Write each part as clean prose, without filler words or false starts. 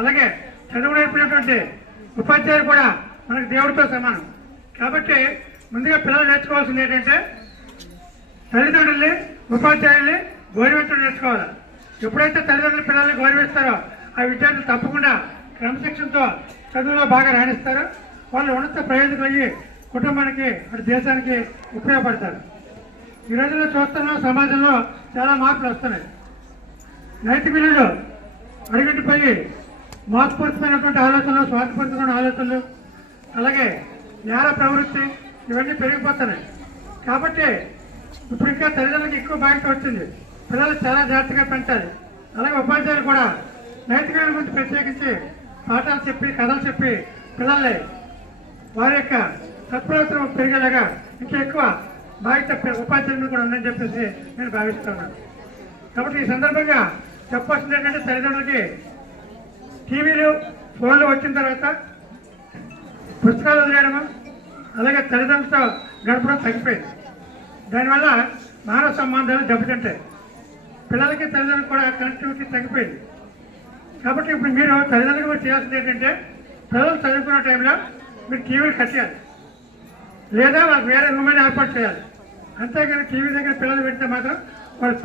అలాగే చదువు నేర్పినటువంటి ఉపాధ్యాయులు కూడా మనకు దేవుడితో సమానం. కాబట్టి ముందుగా పిల్లలు నేర్చుకోవాల్సింది ఏంటంటే తల్లిదండ్రుల్ని ఉపాధ్యాయుల్ని గౌరవించడం నేర్చుకోవాలి. ఎప్పుడైతే తల్లిదండ్రులు పిల్లల్ని గౌరవిస్తారో ఆ విద్యార్థులు తప్పకుండా క్రమశిక్షణతో చదువులో బాగా రాణిస్తారు. వాళ్ళు ఉన్నత ప్రయోజకులు అయ్యి కుటుంబానికి అటు దేశానికి ఉపయోగపడతారు. ఈ రోజుల్లో చూస్తున్నాం సమాజంలో చాలా మార్పులు వస్తున్నాయి. నైతిక విలువలు అడుగంటిపోయి మోసపూరితమైనటువంటి ఆలోచనలు, స్వార్థపూరితమైన ఆలోచనలు, అలాగే నేర ప్రవృత్తి ఇవన్నీ పెరిగిపోతున్నాయి. కాబట్టి ఇప్పుడు ఇంకా తల్లిదండ్రులకు ఎక్కువ బాధ్యత వచ్చింది. పిల్లలు చాలా జాగ్రత్తగా పెంచాలి. అలాగే ఉపాధ్యాయులు కూడా నైతిక విలువల గురించి ప్రత్యేకించి పాఠాలు చెప్పి కథలు చెప్పి పిల్లల్ని వారి యొక్క సత్ప్రవర్తన పెరిగేలాగా ఇంకా ఎక్కువ బాధ్యత ఉపాధ్యాయులు కూడా ఉందని చెప్పేసి నేను భావిస్తున్నాను. కాబట్టి ఈ సందర్భంగా చెప్పాల్సింది ఏంటంటే తల్లిదండ్రులకి టీవీలు ఫోన్లు వచ్చిన తర్వాత పుస్తకాలు వదిలేయడము అలాగే తల్లిదండ్రులతో గడపడం తగ్గిపోయింది. దానివల్ల మానవ సంబంధాలు దెబ్బతింటాయి. పిల్లలకి తల్లిదండ్రులకు కూడా కనెక్టివిటీ తగ్గిపోయింది. కాబట్టి ఇప్పుడు మీరు తల్లిదండ్రులు కూడా చేయాల్సింది ఏంటంటే పిల్లలు చదువుకున్న టైంలో మీరు టీవీలు కట్టేయాలి, లేదా వాళ్ళకి వేరే రూమ్ని ఏర్పాటు చేయాలి. అంతేగాని టీవీ దగ్గర పిల్లలు పెడితే మాత్రం వాళ్ళు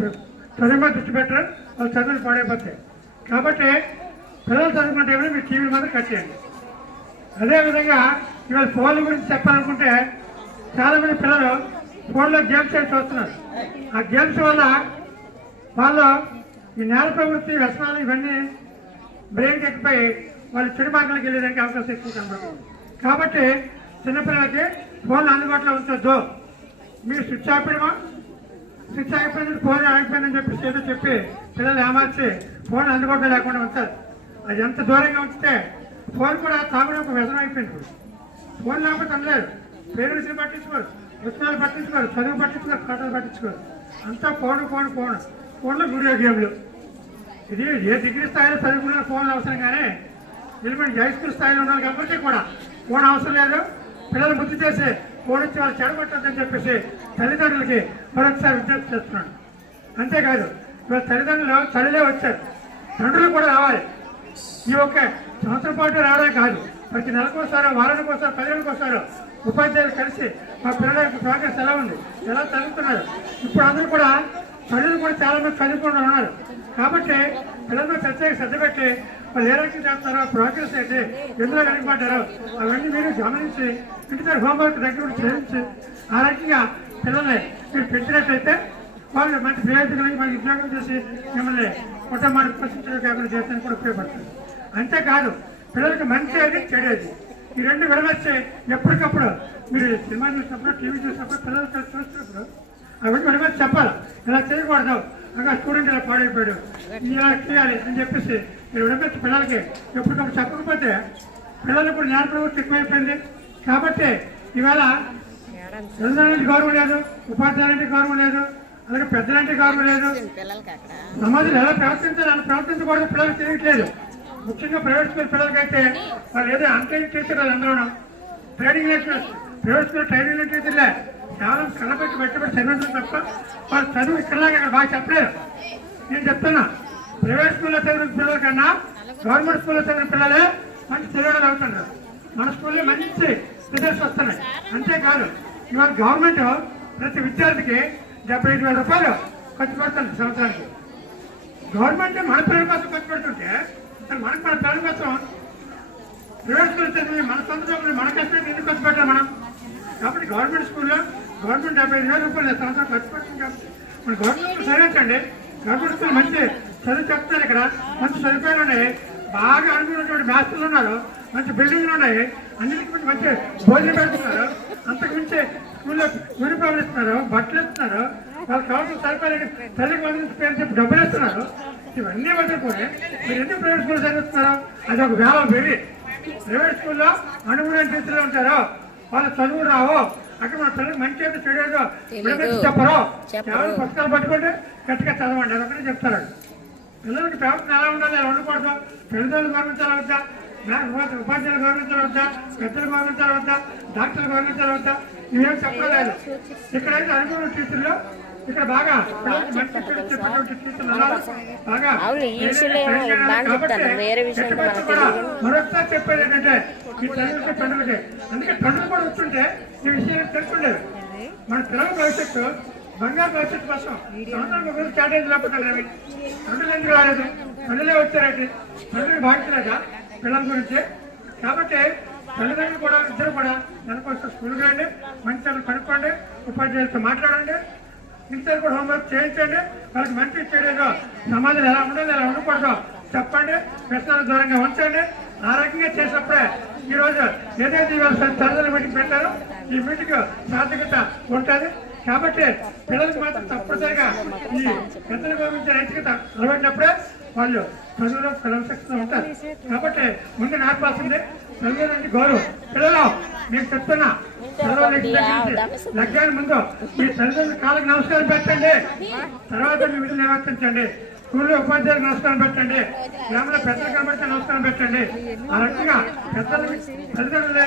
చదువు మీద దృష్టి పెట్టరు, వాళ్ళు చదువులు పాడైపోతాయి. కాబట్టి పిల్లలు చదువుకున్న టైంలో మీరు టీవీలు మాత్రం కట్టేయండి. అదేవిధంగా ఇవాళ ఫోన్ల గురించి చెప్పాలనుకుంటే చాలామంది పిల్లలు ఫోన్లో గేమ్స్ చేసి చూస్తున్నారు. ఆ గేమ్స్ వల్ల వాళ్ళు ఈ నేర ప్రవృత్తి, వ్యసనాలు ఇవన్నీ బ్రెయిన్కి ఎక్కిపోయి వాళ్ళు చెడు మార్గాలకు వెళ్ళేదానికి అవకాశం ఎక్కువ కనబడుతుంది. కాబట్టి చిన్నపిల్లలకి ఫోన్లు అందుబాటులో ఉంచొద్దు. మీరు స్విచ్ ఆపడమా, స్విచ్ ఆగిపోయింది ఫోన్ ఆగిపోయిందని చెప్పి ఏదో చెప్పి పిల్లలు ఏమార్చి ఫోన్ అందుబాటులో లేకుండా ఉంటారు. అది ఎంత దూరంగా ఉంచితే ఫోన్ కూడా తాగుడు ఒక వ్యసనం అయిపోయింది. ఫోన్ లేకపోతే అనలేదు, పేరెంట్స్ని పట్టించుకోరు, పుస్తకాలు పట్టించుకోరు, చదువు పట్టించుకోరు, పాటలు పట్టించుకోరు. అంతా ఫోన్లో వీడియో గేమ్లు. ఇది ఏ డిగ్రీ స్థాయిలో చదువుకున్న ఫోన్లు అవసరం, కానీ వీళ్ళు హై స్కూల్ స్థాయిలో ఉన్నారు కాబట్టి కూడా ఫోన్ అవసరం లేదు. పిల్లలు బుద్ధి చేసి ఫోన్ ఇచ్చి వాళ్ళు చెడగొట్టద్దని చెప్పేసి తల్లిదండ్రులకి మరొకసారి విజ్ఞప్తి చేస్తున్నాను. అంతేకాదు ఇవాళ తల్లిదండ్రులు తల్లిలే వచ్చారు, తండ్రులు కూడా రావాలి. ఈ ఒక్క సంవత్సరం పాటు రావడం కాదు, ప్రతి నెలకోసారో, వారానికి ఒకసారి, 10 రోజులకోసారో ఉపాధ్యాయులు కలిసి మా పిల్లల యొక్క ప్రోగ్రెస్ ఎలా ఉంది, ఎలా చదువుతున్నారు. ఇప్పుడు అందరూ కూడా తల్లులు కూడా చాలా మంది చదువుకుంటూ ఉన్నారు. కాబట్టి పిల్లలతో ప్రత్యేక శ్రద్ధ పెట్టి వాళ్ళు ఏ రకంగా చేస్తారో, ప్రోగ్రెస్ అయితే ఎందులో వెనకబడ్డారో అవన్నీ మీరు గమనించి ఇంటితో హోంవర్క్ దగ్గర చేయించి ఆ రకంగా పిల్లల్ని మీరు పెంచినట్లయితే వాళ్ళు మంచి ప్రయోజనం మనకి ఉద్యోగం చేసి మిమ్మల్ని కుటుంబాన్ని పోషించడం కాకుండా చేస్తానికి కూడా ఉపయోగపడుతుంది. అంతేకాదు పిల్లలకి మంచి అది చెడేది ఈ రెండు విడవచ్చి ఎప్పటికప్పుడు మీరు సినిమా చూసినప్పుడు, టీవీ చూసినప్పుడు, పిల్లలు చూసినప్పుడు అవన్నీ విడవచ్చి చెప్పాలి. ఇలా చేయకూడదు, అలా స్టూడెంట్ ఇలా పాడైపోయాడు, ఇలా చేయాలి అని చెప్పేసి మీరు విడవచ్చి పిల్లలకి ఎప్పటికప్పుడు చెప్పకపోతే పిల్లలు కూడా జ్ఞాన ప్రవృత్తి ఎక్కువైపోయింది. కాబట్టి ఇవాళ తల్లిదండ్రులంటే గౌరవం లేదు, ఉపాధ్యాయులంటే గౌరవం లేదు, అలాగే పెద్దలంటే గౌరవం లేదు. సమాజంలో ఎలా ప్రవర్తించాలి అలా ప్రవర్తించకూడదు పిల్లలకు తెలియట్లేదు. ముఖ్యంగా ప్రైవేట్ స్కూల్ పిల్లలకైతే వాళ్ళు ఏదో అన్ట్రైన్ టీచర్ వాళ్ళు అందరూ training lecturers, private school training టీచర్లే కేవలం కళ్ళపెట్టి పెట్టబడి చదివించడం తప్ప వాళ్ళు చదువు ఇక్కడలాగా అక్కడ బాగా చెప్పలేదు. నేను చెప్తున్నా, ప్రైవేట్ స్కూల్లో చదివిన పిల్లల కన్నా గవర్నమెంట్ స్కూల్లో చదివిన పిల్లలే మంచి తెలియడం అవుతున్నారు. మన స్కూల్లో మంచి రిజల్ట్స్ వస్తున్నాయి. అంతేకాదు ఇవాళ గవర్నమెంట్ ప్రతి విద్యార్థికి 75,000 రూపాయలు ఖర్చు పెడుతుంది సంవత్సరానికి. గవర్నమెంట్ మన పిల్లల కోసం ఖర్చు పెడుతుంటే మన పిల్లల కోసం ప్రైవేట్ స్కూల్ చదివి మన సొంత డబ్బులు మన కష్టం ఎందుకు ఖర్చు పెట్టాలి మనం? కాబట్టి గవర్నమెంట్ స్కూల్లో గవర్నమెంట్ 75,000 రూపాయలు సంవత్సరం ఖర్చు పెడుతుంది. కాబట్టి మన గవర్నమెంట్ స్కూల్ సరిచండి. గవర్నమెంట్ స్కూల్ మంచి చదువు చెప్తారు, ఇక్కడ మంచి సదుపాయాలు ఉన్నాయి, బాగా అనుకున్నటువంటి మాస్టర్లు ఉన్నారు, మంచి బిల్డింగ్లు ఉన్నాయి, అన్నింటికి మించి మంచి భోజనం పెడుతున్నారు, అంతకుమించి స్కూల్లో యూనిఫామ్లు ఇస్తున్నారు, బట్టలు ఇస్తున్నారు, వాళ్ళకి కావాల్సిన సరిపాయాలకి తల్లికి వందల పేరు చెప్పి డబ్బులు ఇస్తున్నారు. ఇవన్నీ వదిలిపోయి మీరు ఎందుకు ప్రైవేట్ స్కూల్ చదివిస్తున్నారు? అది ఒక వేళ వెళ్ళి ప్రైవేట్ స్కూల్లో అనుగుణ టీచర్లు ఉంటారో వాళ్ళ చదువు రావో, అక్కడ మన పిల్లలకు మంచి అయితే చెడేదో విడమని చెప్పరు. కేవలం పుస్తకాలు పట్టుకుంటే గట్టిగా చదవండి, అదొకటే చెప్తారు. పిల్లలకి ప్రవర్తన ఎలా ఉండాలి, ఎలా ఉండకూడదు, తల్లిదండ్రులు గౌరవించాలా వద్దా, ఉపాధ్యాయులు గౌరవించాలా వద్దా, పెద్దలు గౌరవించాలా వద్దా, డాక్టర్లు గౌరవించాలా వద్దా, ఇవేం చెప్పలేదు. ఇక్కడైతే అనుకున్న టీచర్లు ఇక్కడ బాగా పిల్లలకి మంచి పేరు చెప్పేటువంటి టీచర్లు ఉన్నారు. బాగా అవును, ఈ విషయంలో బాగా చెప్తాను, వేరే విషయంలో మనకు కూడా తెలియదు. మరొకసారి చెప్పేది ఏంటంటే ఈ చదువుకి పండుగకి అందుకే పండుగ కూడా వస్తుంటే ఈ విషయాలు తెలుసుండేది. మన పిల్లల భవిష్యత్తు బంగారు భవిష్యత్తు కోసం సంవత్సరానికి ఒక రోజు కేటాయించి లేకపోతే పండుగలు ఎందుకు రాలేదు, పండుగలే వచ్చారంటే పండుగ భావించలేక పిల్లల గురించి. కాబట్టి తల్లిదండ్రులు కూడా ఇద్దరు కూడా నెలకొస్తే స్కూల్కి రండి, మంచి కనుక్కోండి, ఉపాధ్యాయులతో మాట్లాడండి, టీచర్ కూడా హోంవర్క్ చేయించండి, వాళ్ళకి మంచి చెడేదో సమాజం ఎలా ఉండదు ఎలా ఉండకూడదు చెప్పండి, వ్యసనాల దూరంగా ఉంచండి. ఆ రకంగా చేసినప్పుడే ఈ రోజు ఏదైతే ఇవాళ తల్లిదండ్రుల మీటింగ్ పెట్టారో ఈ మీటింగ్ సార్థకత ఉంటుంది. కాబట్టి పిల్లలకు మాత్రం తప్పనిసరిగా ఈ పెద్దలు గౌరవించే నైతికత అలవడినప్పుడే వాళ్ళు చదువులో క్రమశిక్షణ ఉంటారు. కాబట్టి ముందు నేర్పాల్సిందే తల్లిదండ్రుల గౌరవం. పిల్లలు మీకు చెప్తున్నా లగ్గాని ముందు మీ తల్లిదండ్రుల కాళ్ళకి నమస్కారం పెట్టండి, తర్వాత మీ విధులు నిర్వర్తించండి. స్కూల్లో ఉపాధ్యాయులకు నమస్కారం పెట్టండి, గ్రామంలో పెద్దలు కనబడితే నమస్కారం పెట్టండి. ఆ రకంగా పెద్దలు తల్లిదండ్రులే